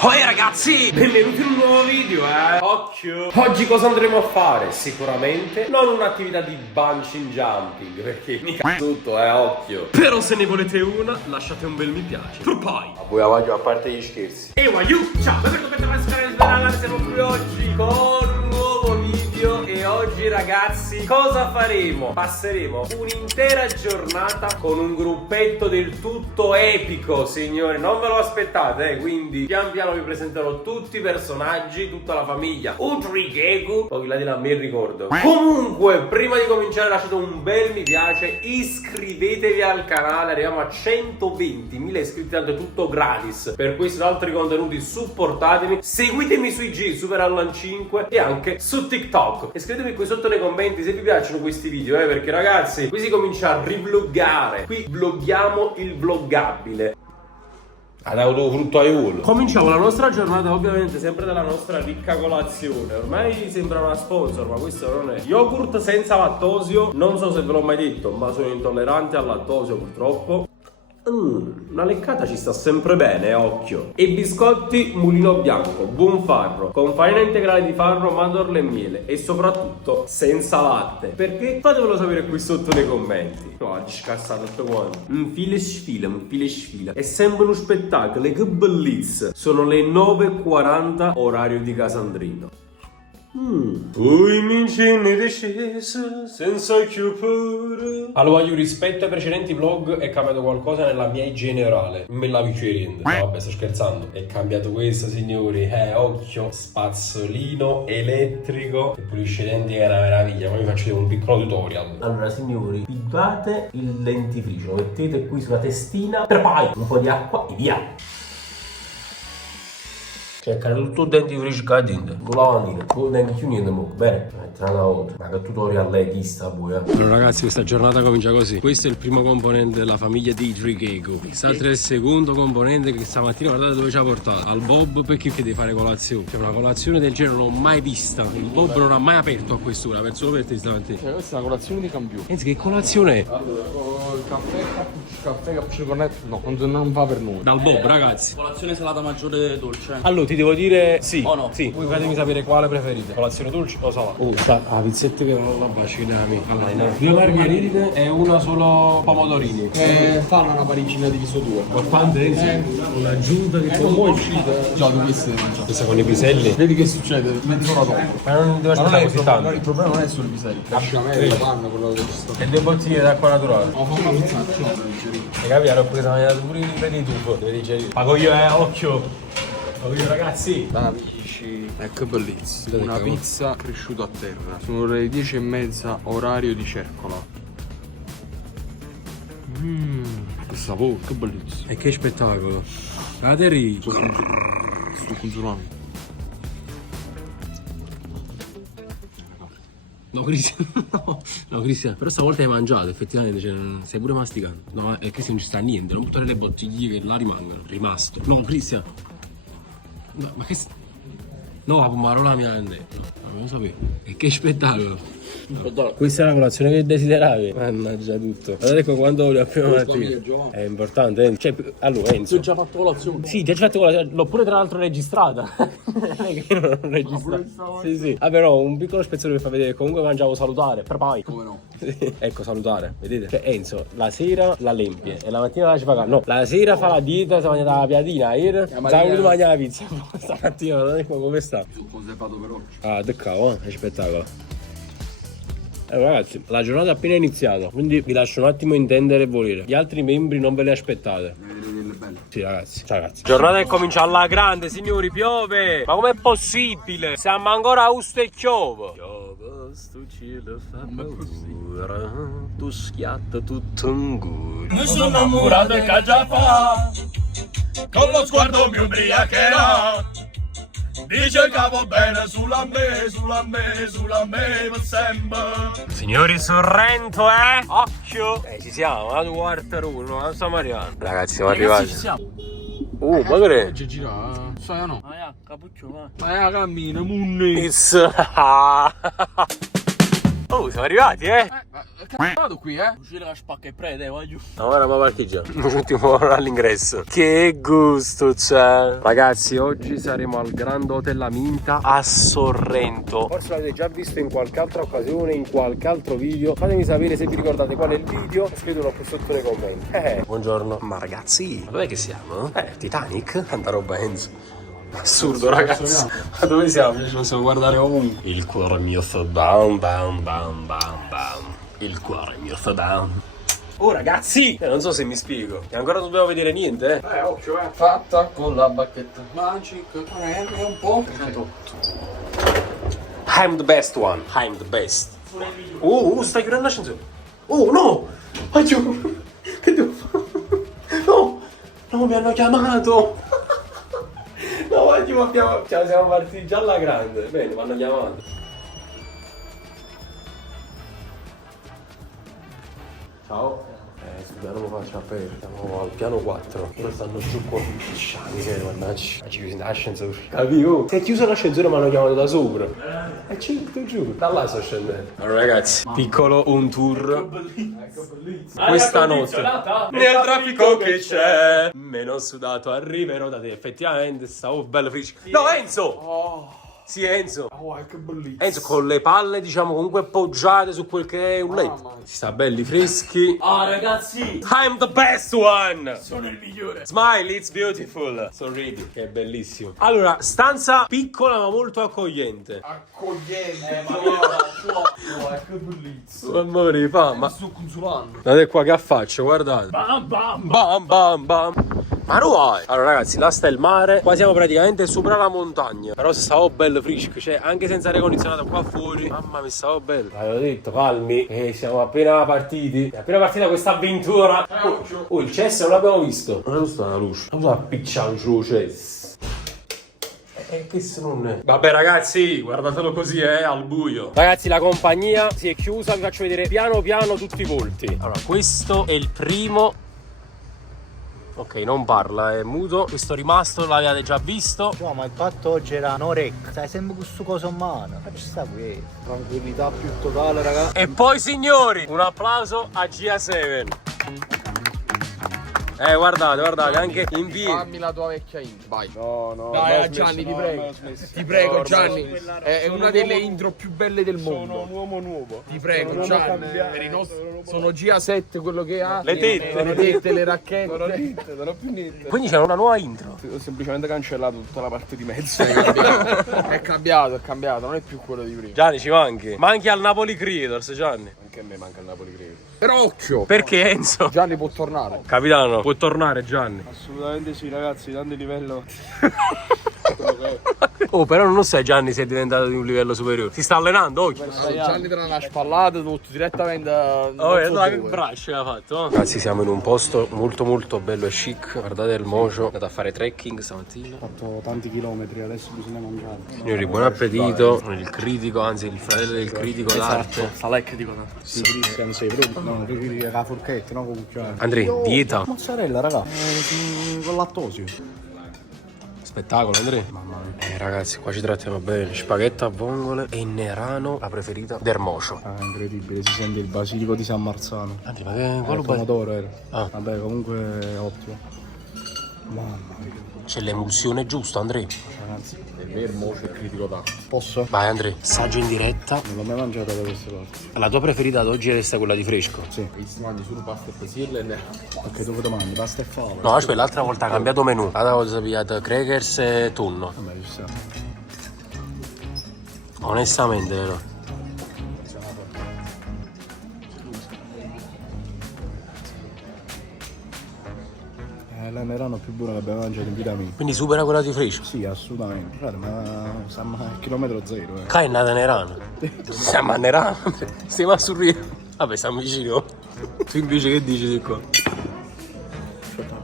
Oh ragazzi, benvenuti in un nuovo video, Occhio! Oggi cosa andremo a fare? Sicuramente non un'attività di bungee jumping, perché mica tutto, occhio! Però se ne volete una, lasciate un bel mi piace. Per poi! A voi avanti, a parte gli scherzi. E ciao, benvenuti a questo canale, siamo qui oggi con un nuovo video. E oggi ragazzi, cosa faremo? Passeremo un'intera giornata con un gruppetto del tutto epico, signori. Non ve lo aspettate, quindi pian piano vi presenterò tutti i personaggi, tutta la famiglia Udrigegu. Poi là di là mi ricordo. Comunque, prima di cominciare lasciate un bel mi piace, iscrivetevi al canale, arriviamo a 120.000 iscritti, tanto è tutto gratis. Per questo e altri contenuti supportatemi, seguitemi su IG, Super Allan 5 e anche su TikTok. E scrivetemi qui sotto nei commenti se vi piacciono questi video, perché ragazzi, qui si comincia a rivloggare, qui vloghiamo il vloggabile. Ad autofrutto aiuto. Cominciamo la nostra giornata ovviamente sempre dalla nostra ricca colazione. Ormai sembra una sponsor, ma questo non è. Yogurt senza lattosio. Non so se ve l'ho mai detto, ma sono intollerante al lattosio purtroppo. Una leccata ci sta sempre bene, occhio. E biscotti Mulino Bianco, buon farro, con farina integrale di farro, mandorle e miele. E soprattutto senza latte. Perché? Fatemelo sapere qui sotto nei commenti. No, scassato tutto quanto. Un file sfila. È sempre uno spettacolo, che bellezza. Sono le 9:40 orario di Casandrino. Poi mi incenni disceso senza chiudere. Allora, io rispetto ai precedenti vlog è cambiato qualcosa nella mia igiene orale. Me la vicerendo. No, vabbè, sto scherzando. È cambiato questo, signori. Occhio, spazzolino elettrico che pulisce i denti, è una meraviglia. Poi vi faccio un piccolo tutorial. Allora, signori, pigliate il dentifricio, lo mettete qui sulla testina, poi un po' di acqua e via. Cercare tutto il dentifricio che ha dentro. Con la lavandina. Con il dente più niente mo. Bene. Mettere una volta. Ma che tutorial è chi sta voi, Allora ragazzi, questa giornata comincia così. Questo è il primo componente della famiglia di Udrigegu. Quest'altro è il secondo componente che stamattina guardate dove ci ha portato. Al Bob, perché deve fare colazione. Cioè una colazione del genere non l'ho mai vista. Il Bob non ha mai aperto a quest'ora. Per solo per te stamattina. Questa è una colazione di campione. Pensi che colazione è? Allora, il caffè, cappuccino cornetto. No, non va per noi. Dal Bob, ragazzi. Colazione salata maggiore dolce. Allora ti devo dire sì. O no? Sì. Voi fatemi sapere quale preferite. Colazione dolce o salata? Oh, sta la pizzetta che non la bacinami. Allora, no. 2 margherite e una solo pomodorini. Fanno una parigina diviso 2. Portante, un'aggiunta di Poi uscite. Già, tu queste devi mangiare. questa con i piselli. Vedi che succede? Mezz'ora dopo. Ma non devo Ma non aspettare è così tanto. il problema non è solo i piselli. La sciamella, la panna, quello che ci sta. E 2 bottiglie d'acqua naturale. Ma fa una pizza al giorno, digerito. Hai capito? Allora pure mangiato pure i peli tufo. Deve digerire. Pago io, occhio. Pago io, ragazzi. Amici, che bellezza. Una pizza cresciuta a terra. Sono le 10:30, orario di Cercola. Che sapore, che bellezza. E che spettacolo. Cateri. Sto funzionando. No, Cristian. No, Cristian. Però stavolta hai mangiato, effettivamente. Cioè, stai pure masticando. No, è che se non ci sta niente. Non buttare le bottiglie che là rimangono. Rimasto. No, Cristian. No, ma che. No, la pomarola mi ha detto. Non lo sapevo. E che spettacolo. Questa è la colazione che desideravi. Mannaggia tutto. Guardate qua quando la prima mattina. È importante, Cioè, allora Enzo. Ho già fatto colazione. Sì, ti ho già fatto colazione. L'ho pure tra l'altro registrata. Non è che non l'ho registrata. Sì. Ah, però un piccolo spezzone per far vedere che comunque mangiavo salutare. Per poi. Come no? Sì. Ecco, salutare, vedete? Cioè, Enzo, la sera la l'empie e la mattina la ci paga. No, la sera fa la dieta, si mangia la piadina. Ieri si voluto mangiare la pizza. Stamattina, non è come sta. Sono conservato per oggi. Ah, de cavolo, che spettacolo. Ragazzi, la giornata è appena iniziata, quindi vi lascio un attimo intendere e volere. Gli altri membri non ve li aspettate. Sì, ragazzi. Ciao, ragazzi. Giornata che comincia alla grande, signori, piove. Ma com'è possibile? Siamo ancora a Usto e Chiovo. Chiovo, sto cielo fa paura, tu schiatta tutto un guro. Mi sono innamorato e che già fa, con lo sguardo mi ubriacherà. Dice che va bene sulla me per sempre. Signori Sorrento, occhio! Ci siamo, la quarta runa, non stiamo arrivando. Ragazzi, siamo arrivati. Ci siamo. Ma che? Oggi gira, sai o no? Ma ja, capuccio, va. Ma cammina, munni. Oh, siamo Siamo arrivati, Vado qui, Uscire la spacca e prede, voglio. No, ora ma parcheggiamo. L'ultimo all'ingresso. Che gusto c'è. Ragazzi, oggi saremo al Grand Hotel La Minta a Sorrento. Forse l'avete già visto in qualche altra occasione, in qualche altro video. Fatemi sapere se vi ricordate qual è il video. Scrivetelo qui sotto nei commenti. Buongiorno. Ma ragazzi, dov'è che siamo? Titanic? Tanta roba, Enzo. Assurdo, ragazzi. Ma dove siamo? Ci possiamo guardare ovunque. Il cuore mio fa bam bam bam bam bam. Il cuore mio fa bam. Oh ragazzi, non so se mi spiego. E ancora dobbiamo vedere niente, occhio, fatta con la bacchetta magic. È un po'. I'm the best one. I'm the best. Stai chiudendo l'ascensore. Oh no! Aiuto! Che devo fare? No! No, mi hanno chiamato! No, siamo partiti già alla grande. Bene, mi hanno chiamato. Ciao. Scusa, non lo faccio aprire. Siamo al piano 4. Loro stanno giù qua. Miseria, mannaggia. Ci chiusi l'ascensore. Capito? Si è chiuso l'ascensore, mi hanno chiamato da sopra. E certo, giuro. Da là sto scendendo. Allora ragazzi, piccolo un tour. Questa notte nel traffico che c'è, meno sudato arriverò da te. Effettivamente stavo bello fresco. No, Enzo! Sì, Enzo. Che bellissimo. Enzo con le palle, diciamo, comunque appoggiate su quel che è un letto. Si sta belli freschi. Ragazzi, I'm the best one. sono il migliore. Smile, it's beautiful. Sorridi, che è bellissimo. Allora, stanza piccola ma molto accogliente. Accogliente. Che bellissimo. Amore di fama. Sto consolando. Guardate qua che affaccio, guardate. Bam bam. Bam bam bam. Ma no vai. Allora ragazzi, là sta il mare. Qua siamo praticamente sopra la montagna. Però se stavo bello fresco, cioè anche senza aria condizionata qua fuori. Mamma mi stavo bello. Avevo detto calmi. Siamo appena partiti. È appena partita questa avventura. Oh, il cesso non l'abbiamo visto. Non è giusto la luce. Non so appicciare giù cesso. Che se non è. Vabbè ragazzi, guardatelo così, al buio. Ragazzi, la compagnia si è chiusa. Vi faccio vedere piano piano tutti i volti. Allora, questo è il primo. Ok, non parla, è muto. Questo rimasto l'avete già visto. No, ma il fatto oggi era no rec. Stai sempre con sto coso in mano. Ma ci sta qui. Tranquillità più totale, ragazzi. E poi signori, un applauso a GA7. Guardate, anche in piedi. Fammi la tua vecchia intro, vai. No. Dai, Gianni, ti prego. Ti prego, Gianni. È una delle intro più belle del mondo. Sono un uomo nuovo. Ti prego, Gianni. Per i nostri... Sono GA7 quello che ha. Le tette. Le tette, le racchette. Non ho più niente. Quindi c'è una nuova intro. Ho semplicemente cancellato tutta la parte di mezzo. È cambiato, non è più quello di prima. Gianni ci manchi. Manchi al Napoli Creators, Gianni. Anche a me manca il Napoli, credo. Però occhio. Perché Enzo? Gianni può tornare. Capitano, può tornare Gianni. Assolutamente sì, ragazzi, tanto livello. Oh, però non so se Gianni si è diventato di un livello superiore. Si sta allenando oggi. Gianni te l'ha spallato tutto direttamente. Che braccio che ha fatto. No? Ragazzi, siamo in un posto molto molto bello e chic. Guardate il mocio. È andato a fare trekking stamattina. Ho fatto tanti chilometri, adesso bisogna mangiare. Signori, buon appetito. Il critico, anzi il fratello del critico d'arte. Salè critico. Sì, Cristian, sei pronto? No, tu critichi la forchetta, no? Con cucchiaio. Andrea, dieta. Mozzarella, raga. Con lattosio. Spettacolo, Andrea. Mamma mia. Ragazzi, qua ci trattiamo bene. Spaghetti a vongole e nerano, la preferita del mocio. Incredibile, si sente il basilico di San Marzano. Andrea, ma che quello pomodoro era. Vabbè, comunque è ottimo. Mamma mia. C'è l'emulsione giusta, Andrea. Ragazzi, è vero, mocio e critico d'acqua. Posso? Vai, Andrea. Assaggio in diretta. Non l'ho mai mangiata da queste parti. La tua preferita ad oggi resta quella di fresco? Sì. Si mangi solo pasta e pesille e Ok, dove te mangi? Pasta e fava? No, aspetta, l'altra volta ha cambiato menù. L'altra volta ha pigliato crackers e tonno. Vabbè, ci sta. Onestamente, no. La nerano più buona che abbiamo mangiato in vita mia. Quindi supera quella di fresco? Sì, assolutamente. Guarda, ma siamo a chilometro zero. Che è nata nerano? Siamo a nerano? Stiamo a sorridere. Vabbè, siamo vicino. Tu invece che dici di qua?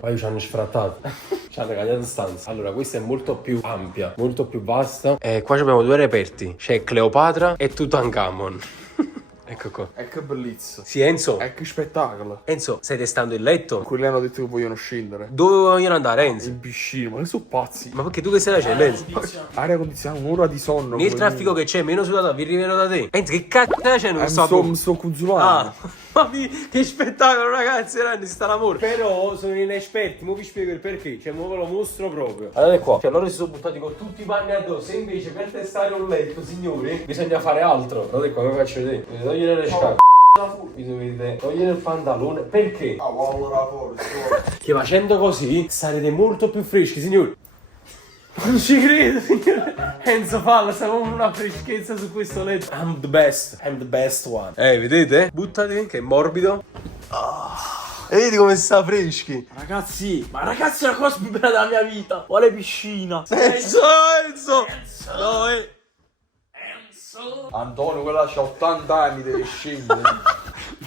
Poi ci hanno sfrattato. Ci hanno cambiato stanza. Allora, questa è molto più ampia, molto più vasta. E qua abbiamo due reperti. C'è Cleopatra e Tutankhamon. Ecco qua. E che bellezza. Sì, Enzo. E che spettacolo. Enzo, stai testando il letto? Quelli hanno detto che vogliono scendere. Dove vogliono andare, Enzo? In piscina, ma che sono pazzi. Ma perché tu che stai facendo, Enzo? Aria condizionata, un'ora di sonno. Nel traffico che c'è, meno sudato, vi rivelo da te. Enzo, che cazzo stai facendo? Mi sto consulando. Ah, ma che spettacolo, ragazzi, si sta l'amore. Però sono inesperti, mo vi spiego il perché. Cioè, mo ve lo mostro proprio. Guardate qua. Cioè, loro si sono buttati con tutti i panni addosso. E invece per testare un letto, signori, bisogna fare altro. Guardate qua, vi faccio vedere. Dovete togliere le scarpe. Vi dovete togliere il pantalone. Perché? Che facendo così sarete molto più freschi, signori. Non ci credo, signore. Enzo Fallo, siamo con una freschezza su questo letto. I'm the best one. Vedete? Buttati, che è morbido. E vedi come sta freschi. Ragazzi, ma ragazzi è la cosa più bella della mia vita. Quale piscina? Enzo. No, Antonio, quella c'ha 80 anni, deve scendere.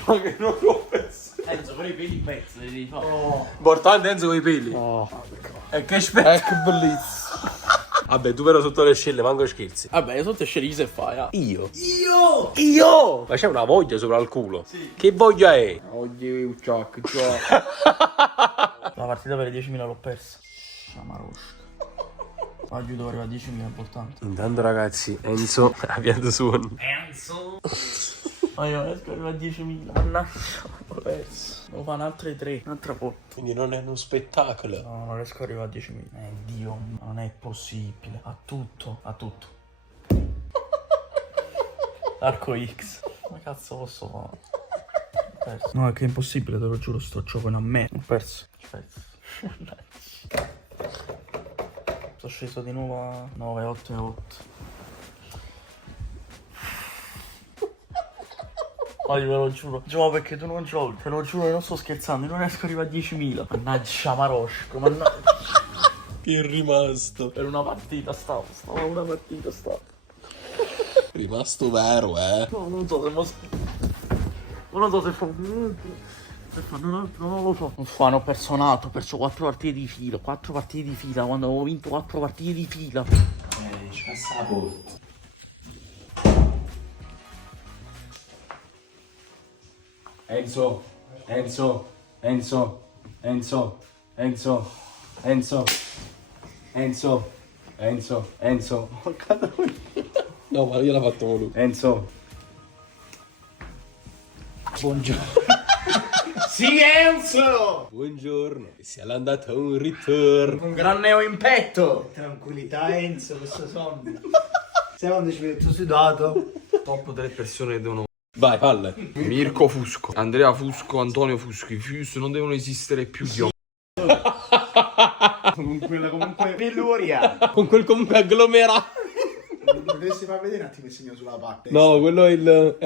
ma che non l'ho pensato. Enzo, però i peli in mezzo li devi fare. Importante Enzo con i peli. E che aspetta. Che bellezza. Vabbè, tu però sotto le scelle, manco scherzi. Vabbè, io sotto scegli se fai, Io? Ma c'è una voglia sopra il culo. Sì. Che voglia è? Oggi ciao. La partita per le 10.000 l'ho persa. Sciamarosca. Oggi devo arrivare a 10.000, è importante. Intanto ragazzi, Enzo ha avviato suono. Ma io riesco ad arrivare a 10.000. Mannaggia, l'ho perso. Devo fare altre 3, un'altra volta. Quindi non è uno spettacolo. No, non riesco ad arrivare a 10.000. Dio, non è possibile. A tutto. Arco X. Ma cazzo posso fare? Ho perso. No, è che è impossibile, te lo giuro, sto gioco a me. Ho perso. Sono sceso di nuovo a 9, 8 e 8. Oh, io ve lo giuro. Gioco perché tu non giochi. Te lo giuro, non sto scherzando. Io non riesco ad arrivare a 10.000. Mannaggia, Marosco. Che è rimasto? Per una partita stavo. Rimasto vero, No, non so se non so se fa. Non lo so. Ho perso un altro, ho perso 4 partite di fila. 4 partite di fila. Quando avevo vinto 4 partite di fila. Ci passa la porta. Enzo. No, ma io l'ho fatto con lui. Enzo. Buongiorno. Sì, Enzo! Buongiorno. E sia l'andata un ritorno. Un gran neo in petto. Tranquillità Enzo, questo sonno. Sai quando ci vedo sudato? Top 3 persone che devono. Vai, palle. Mirko Fusco, Andrea Fusco, Antonio Fusco. I Fus non devono esistere più di Con quella comunque peluria. Con quel comunque agglomerato. Potresti far vedere un attimo il segno sulla parte? No, quello è il...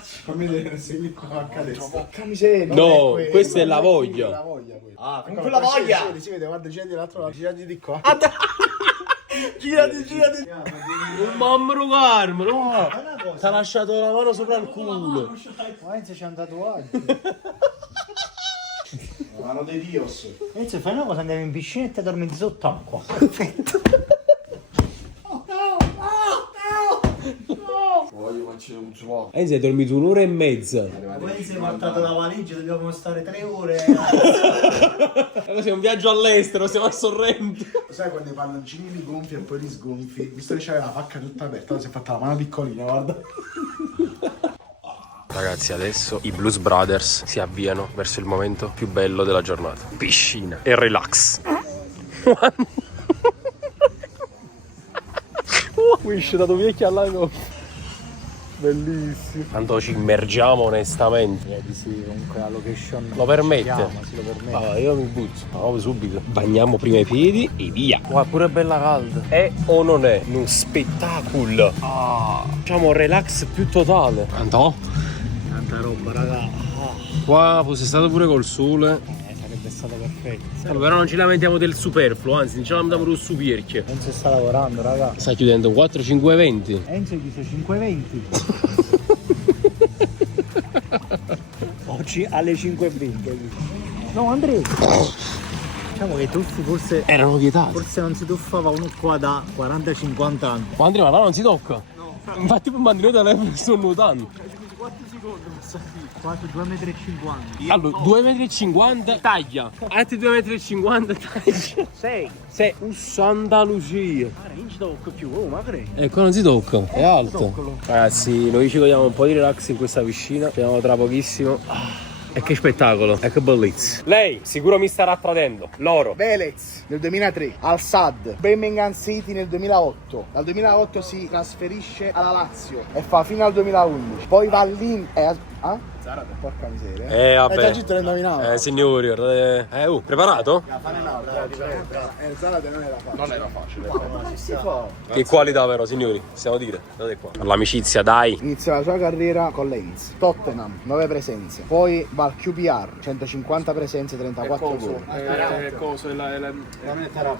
Fammi vedere se mi qua a camiseta. No, questa è la voglia. La voglia quella. Ah, con quella voglia! Si vede, guarda, girati dall'altro lato, girati di qua. Girati. Un mammaro carmo, no? Ma una Ti ha cosa, lasciato la mano sopra il culo. ma Enzo c'è un tatuaggio. La mano dei Dios. Enzo, fai una cosa, andiamo in piscina e ti dormi sott'acqua. Perfetto. Voglio mangiare un gelato. Enzo hai dormito un'ora e mezza. Ma poi ti sei portato la valigia, dobbiamo stare 3 ore. Questo è un viaggio all'estero, siamo a Sorrento. Sai quando i palloncini li gonfi e poi li sgonfi? Visto che c'aveva la pacca tutta aperta, si è fatta la mano piccolina, guarda. Ragazzi, adesso i Blues Brothers si avviano verso il momento più bello della giornata. Piscina e relax. Wish dato vecchio all'anno. Bellissimo. Tanto ci immergiamo onestamente. Sì, comunque la location Lo permette? si lo permette. Allora, io mi butto. Andiamo subito. Bagniamo prima i piedi e via. Guarda, pure bella calda. È o non è uno spettacolo? Facciamo un relax più totale. Anto? Tanta roba, raga. Qua fosse stato pure col sole. Sarebbe stato perfetto. Però non ci lamentiamo del superfluo, anzi, non ci lamentiamo del supierchio. Enzo sta lavorando, raga. Sta chiudendo 4-5-20. Enzo dice 5:20. Oggi alle 5:20. No, Andrea. Diciamo che i tuffi forse Erano vietati. non si tuffava uno qua da 40-50 anni. Ma Andrea, ma là non si tocca? No. Infatti poi mandi telefono e sto nuotando. 4 secondi, quasi 2,50 m. Allora, 2,50 m taglia. Altri 2,50 m taglia. 6. Sei un Santa Lucia. Non ci tocca più, oh, ma credi? Ecco, non si tocca. È alto. Toccalo. Ragazzi, noi ci godiamo un po' di relax in questa piscina. Finiamo tra pochissimo. E che spettacolo, e che bellezza. Lei sicuro mi starà tradendo. Loro. Velez nel 2003, Al Sadd, Birmingham City nel 2008. Dal 2008 si trasferisce alla Lazio e fa fino al 2011. Poi va all'Inter. Zarate, porca miseria. Vabbè. già gitto nel nominato. Signori, guardate. Preparato? Zarate non era facile. Non era facile. Che qualità però, signori? Stiamo a dire. Guardate qua. L'amicizia, dai. Inizia la sua carriera con l'Enz. Tottenham, 9 presenze. Poi va al QPR, 150 presenze, 34 gol.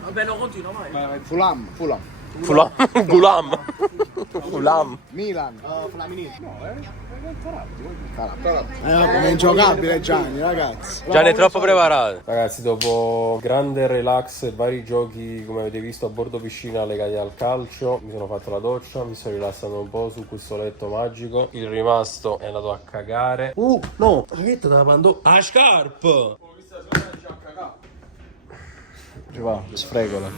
Vabbè, no, continua, vai. Fulham. Gulam. Gulam. Milan. È ingiocabile Gianni, ragazzi. Gianni è troppo preparato. Ragazzi, dopo grande relax e vari giochi, come avete visto, a bordo piscina legati al calcio, mi sono fatto la doccia, mi sto rilassando un po' su questo letto magico. Il rimasto è andato a cagare. No, la maglietta te la mando a scarpa. Va, sfregola.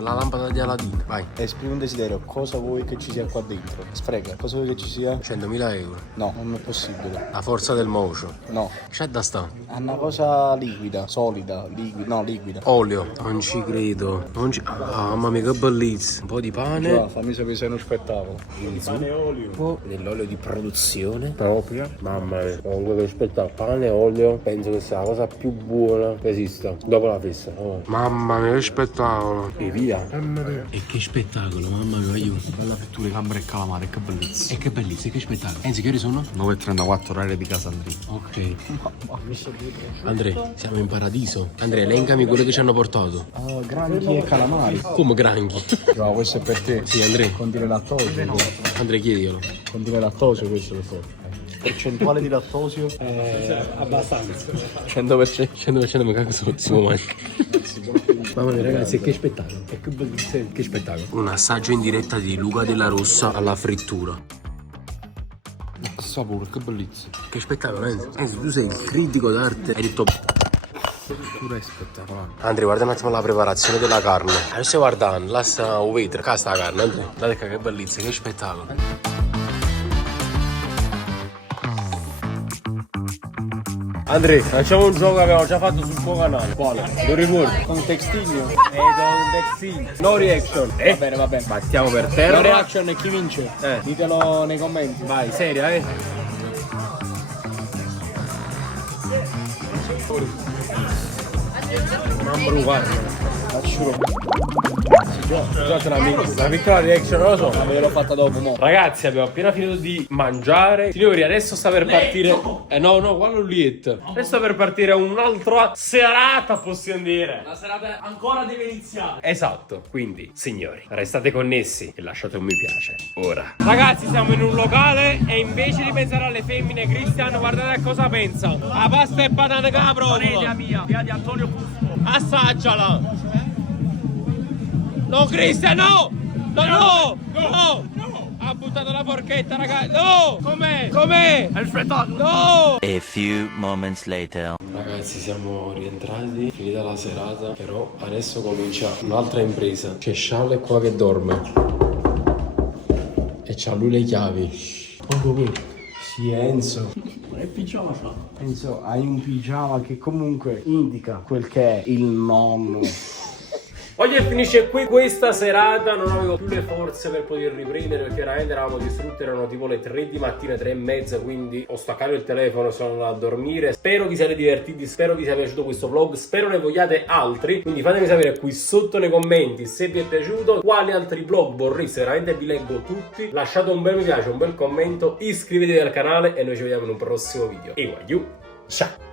La lampada di Aladino, vai. Esprimi un desiderio, cosa vuoi che ci sia qua dentro? Sfrega, cosa vuoi che ci sia? 100.000 euro. No, non è possibile. La forza del motion. No. C'è da sta. È una cosa liquida, solida, liquida. Olio. Non ci credo. Mamma mia, che bellezza. Un po' di pane. Fammi sapere se è uno spettacolo. Il zucco dell'olio di produzione propria. Mamma mia. Comunque che spettacolo. Pane e olio. Penso che sia la cosa più buona che esista. Dopo la festa. Oh. Mamma mia, che spettacolo. E via. Mamma mia. E che spettacolo, mamma mia, aiuto. Bella frittura, gambere e calamare, che bellezza. E che bellezza, che spettacolo. Enzi, che ore sono? 9:34 orario di casa Andrea. Ok. Andrea, siamo in paradiso. Andrea, elencami quello che ci hanno portato. Granchi e calamari. Come granchi. No, questo è per te. Sì, Andrea. Contiene lattosio. Andrea, chiediglielo. Contiene lattosio questo per te. Percentuale di lattosio? Abbastanza. 100% mi cago sotto, manca. Mamma mia, ragazzi, che spettacolo. E che bellezza, che spettacolo. Un assaggio in diretta di Luca della Rossa alla frittura. Che sapore, che bellezza. Che spettacolo, Enzo. Enzo, tu sei il critico d'arte. Hai detto... Pure è spettacolare. Andrea, guarda un attimo la preparazione della carne. Adesso guardando, lascia un vetro. Qua sta la carne, Andrea. Guardate che bellezza, che spettacolo. Andrea, facciamo un gioco che abbiamo già fatto sul tuo canale. Quale? Lo ricordi? Con textigno? Con textigno. No reaction. Va bene. Battiamo per terra. La reaction e chi vince? Ditelo nei commenti. Vai, seria, Mamma guarda. Una piccola reaction, non lo so. Ma ve l'ho fatta dopo, mo. Ragazzi, abbiamo appena finito di mangiare. Signori, adesso sta per partire. No, quello lì. Adesso sta per partire un'altra serata, possiamo dire. La serata ancora deve iniziare. Esatto, quindi, signori, restate connessi e lasciate un mi piace. Ora. Ragazzi, siamo in un locale e invece di pensare alle femmine, Cristiano, guardate a cosa pensa. La pasta e patate capro. Media mia, via di Antonio Fusco. Assaggiala. No, Cristian, no! No! Ha buttato la forchetta, ragazzi. No! Com'è? È il spettacolo. No! A few moments later. Ragazzi, siamo rientrati, finita la serata, però adesso comincia un'altra impresa. C'è Charles qua che dorme. E c'ha lui le chiavi. Oh, qui. Sì, Enzo. Ma che pigiama fa? Enzo, hai un pigiama che comunque indica quel che è il nonno. Oggi finisce qui questa serata, non avevo più le forze per poter riprendere perché veramente eravamo distrutti, erano tipo le 3 di mattina, 3:30, quindi ho staccato il telefono e sono andato a dormire. Spero vi siate divertiti, spero vi sia piaciuto questo vlog, spero ne vogliate altri, quindi fatemi sapere qui sotto nei commenti se vi è piaciuto, quali altri vlog vorreste, veramente vi leggo tutti. Lasciate un bel mi piace, un bel commento, iscrivetevi al canale e noi ci vediamo in un prossimo video. E ciao!